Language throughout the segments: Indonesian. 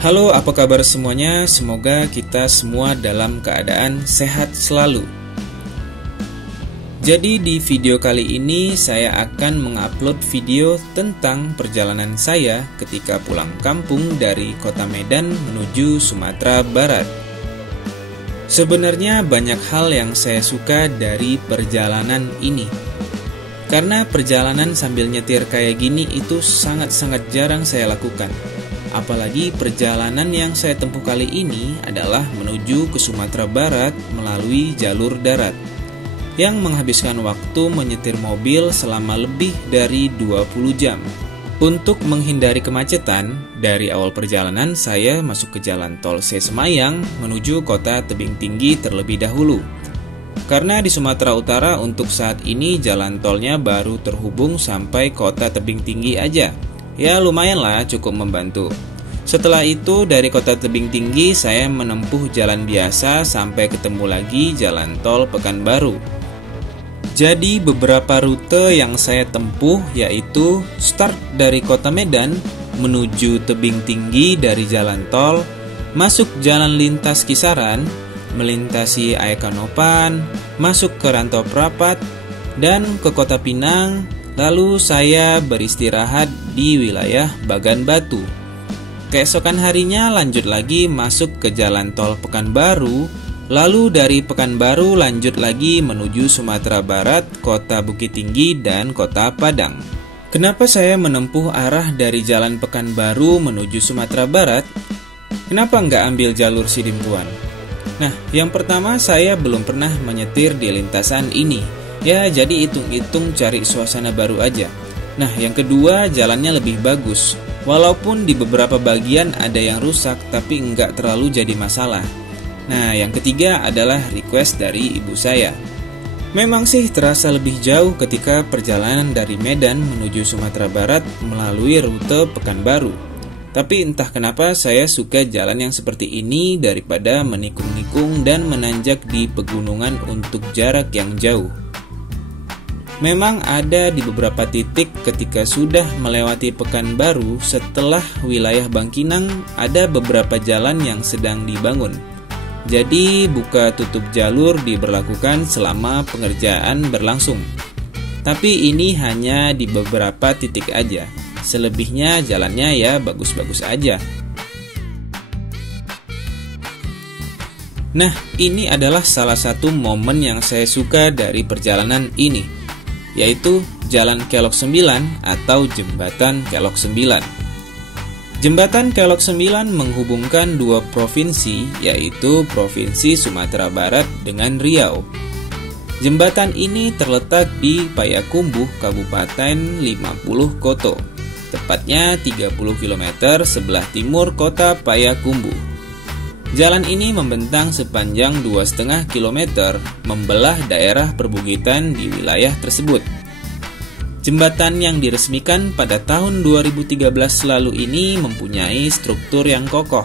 Halo, apa kabar semuanya? Semoga kita semua dalam keadaan sehat selalu. Jadi di video kali ini saya akan mengupload video tentang perjalanan saya ketika pulang kampung dari kota Medan menuju Sumatera Barat. Sebenarnya banyak hal yang saya suka dari perjalanan ini. Karena perjalanan sambil nyetir kayak gini itu sangat-sangat jarang saya lakukan. Apalagi perjalanan yang saya tempuh kali ini adalah menuju ke Sumatera Barat melalui jalur darat, yang menghabiskan waktu menyetir mobil selama lebih dari 20 jam. Untuk menghindari kemacetan, dari awal perjalanan saya masuk ke jalan tol Semayang menuju kota Tebing Tinggi terlebih dahulu. Karena di Sumatera Utara untuk saat ini jalan tolnya baru terhubung sampai kota Tebing Tinggi aja. Ya lumayanlah, cukup membantu. Setelah itu dari kota Tebing Tinggi saya menempuh jalan biasa sampai ketemu lagi jalan tol Pekanbaru. Jadi beberapa rute yang saya tempuh yaitu start dari kota Medan menuju Tebing Tinggi dari jalan tol, masuk jalan lintas Kisaran, melintasi Aikanopan, masuk ke Rantau Prapat, dan ke kota Pinang. Lalu saya beristirahat di wilayah Bagan Batu. Keesokan harinya lanjut lagi masuk ke jalan tol Pekanbaru. Lalu dari Pekanbaru lanjut lagi menuju Sumatera Barat, kota Bukit Tinggi, dan kota Padang. Kenapa saya menempuh arah dari jalan Pekanbaru menuju Sumatera Barat? Kenapa nggak ambil jalur Sidimpuan? Nah, yang pertama saya belum pernah menyetir di lintasan ini. Ya, jadi hitung-hitung cari suasana baru aja. Nah, yang kedua, jalannya lebih bagus. Walaupun di beberapa bagian ada yang rusak, tapi nggak terlalu jadi masalah. Nah, yang ketiga adalah request dari ibu saya. Memang sih terasa lebih jauh ketika perjalanan dari Medan menuju Sumatera Barat melalui rute Pekanbaru. Tapi entah kenapa saya suka jalan yang seperti ini daripada menikung-nikung dan menanjak di pegunungan untuk jarak yang jauh. Memang ada di beberapa titik ketika sudah melewati Pekanbaru setelah wilayah Bangkinang ada beberapa jalan yang sedang dibangun. Jadi buka tutup jalur diberlakukan selama pengerjaan berlangsung. Tapi ini hanya di beberapa titik aja. Selebihnya jalannya ya bagus-bagus aja. Nah, ini adalah salah satu momen yang saya suka dari perjalanan ini, yaitu Jalan Kelok 9 atau Jembatan Kelok 9. Jembatan Kelok 9 menghubungkan dua provinsi, yaitu Provinsi Sumatera Barat dengan Riau. Jembatan ini terletak di Payakumbuh, Kabupaten 50 Koto, tepatnya 30 km sebelah timur kota Payakumbuh. Jalan ini membentang sepanjang 2,5 km, membelah daerah perbukitan di wilayah tersebut. Jembatan yang diresmikan pada tahun 2013 lalu ini mempunyai struktur yang kokoh.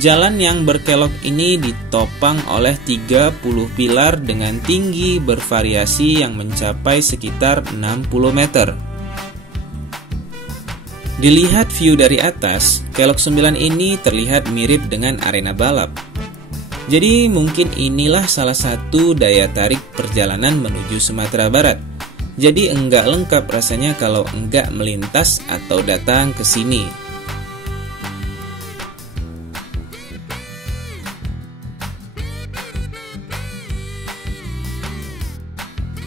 Jalan yang berkelok ini ditopang oleh 30 pilar dengan tinggi bervariasi yang mencapai sekitar 60 meter. Dilihat view dari atas, Kelok 9 ini terlihat mirip dengan arena balap. Jadi mungkin inilah salah satu daya tarik perjalanan menuju Sumatera Barat. Jadi enggak lengkap rasanya kalau enggak melintas atau datang ke sini.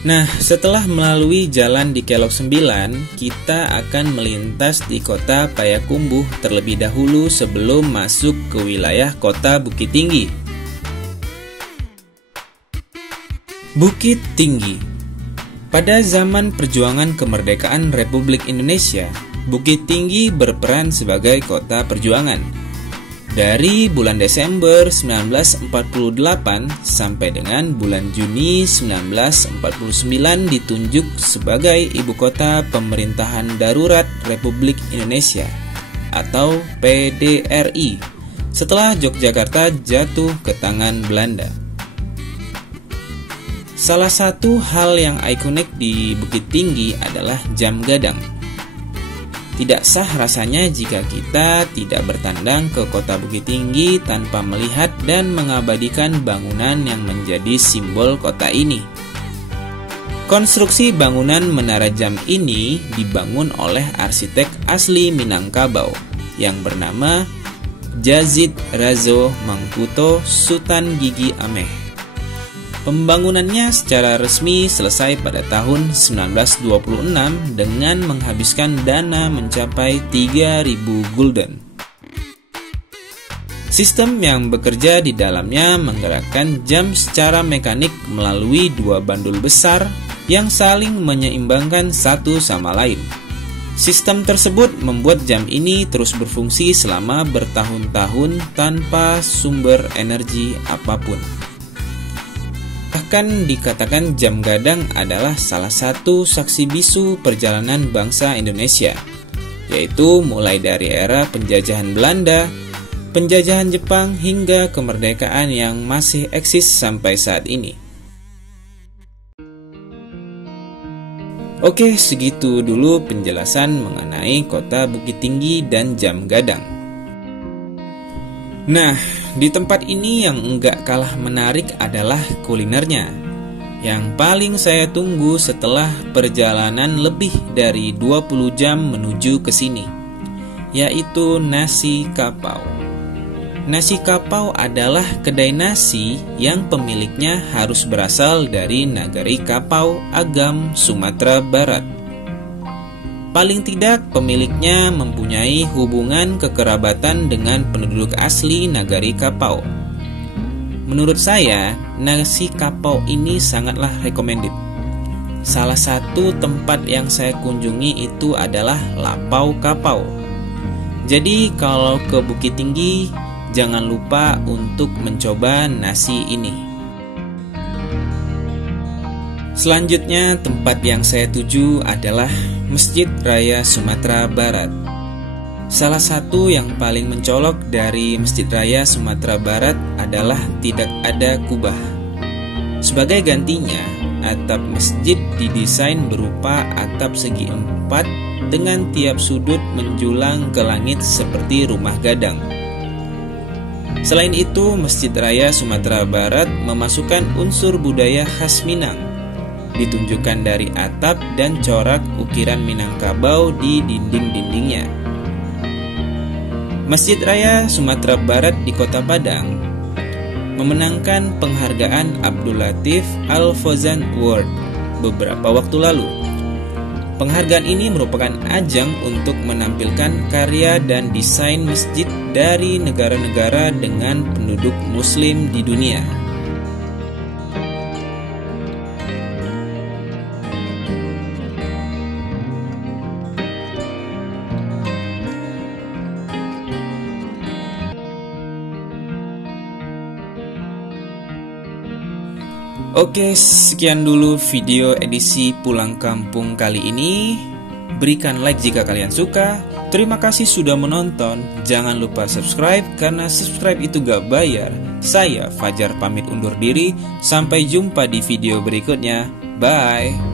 Nah, setelah melalui jalan di Kelok 9, kita akan melintas di kota Payakumbuh terlebih dahulu sebelum masuk ke wilayah kota Bukit Tinggi. Bukit Tinggi. Pada zaman perjuangan kemerdekaan Republik Indonesia, Bukit Tinggi berperan sebagai kota perjuangan. Dari bulan Desember 1948 sampai dengan bulan Juni 1949 ditunjuk sebagai Ibu Kota Pemerintahan Darurat Republik Indonesia atau PDRI setelah Yogyakarta jatuh ke tangan Belanda. Salah satu hal yang ikonik di Bukit Tinggi adalah jam gadang. Tidak sah rasanya jika kita tidak bertandang ke kota Bukit Tinggi tanpa melihat dan mengabadikan bangunan yang menjadi simbol kota ini. Konstruksi bangunan Menara Jam ini dibangun oleh arsitek asli Minangkabau yang bernama Jazid Razo Mangkuto Sutan Gigi Ameh. Pembangunannya secara resmi selesai pada tahun 1926 dengan menghabiskan dana mencapai 3.000 gulden. Sistem yang bekerja di dalamnya menggerakkan jam secara mekanik melalui dua bandul besar yang saling menyeimbangkan satu sama lain. Sistem tersebut membuat jam ini terus berfungsi selama bertahun-tahun tanpa sumber energi apapun. Bahkan dikatakan jam gadang adalah salah satu saksi bisu perjalanan bangsa Indonesia, yaitu mulai dari era penjajahan Belanda, penjajahan Jepang hingga kemerdekaan yang masih eksis sampai saat ini. Oke, segitu dulu penjelasan mengenai kota Bukit Tinggi dan jam gadang. Nah, di tempat ini yang enggak kalah menarik adalah kulinernya. Yang paling saya tunggu setelah perjalanan lebih dari 20 jam menuju ke sini, yaitu nasi kapau. Nasi kapau adalah kedai nasi yang pemiliknya harus berasal dari Nagari Kapau, Agam, Sumatera Barat. Paling tidak pemiliknya mempunyai hubungan kekerabatan dengan penduduk asli Nagari Kapau. Menurut saya, nasi kapau ini sangatlah recommended. Salah satu tempat yang saya kunjungi itu adalah Lapau Kapau. Jadi kalau ke Bukit Tinggi, jangan lupa untuk mencoba nasi ini. Selanjutnya tempat yang saya tuju adalah Masjid Raya Sumatera Barat. Salah satu yang paling mencolok dari Masjid Raya Sumatera Barat adalah tidak ada kubah. Sebagai gantinya, atap masjid didesain berupa atap segi empat dengan tiap sudut menjulang ke langit seperti rumah gadang. Selain itu, Masjid Raya Sumatera Barat memasukkan unsur budaya khas Minang, ditunjukkan dari atap dan corak ukiran Minangkabau di dinding-dindingnya. Masjid Raya Sumatera Barat di Kota Padang memenangkan penghargaan Abdul Latif Al-Fauzan Award beberapa waktu lalu. Penghargaan ini merupakan ajang untuk menampilkan karya dan desain masjid dari negara-negara dengan penduduk Muslim di dunia. Oke, sekian dulu video edisi Pulang Kampung kali ini. Berikan like jika kalian suka. Terima kasih sudah menonton. Jangan lupa subscribe karena subscribe itu gak bayar. Saya Fajar pamit undur diri. Sampai jumpa di video berikutnya. Bye.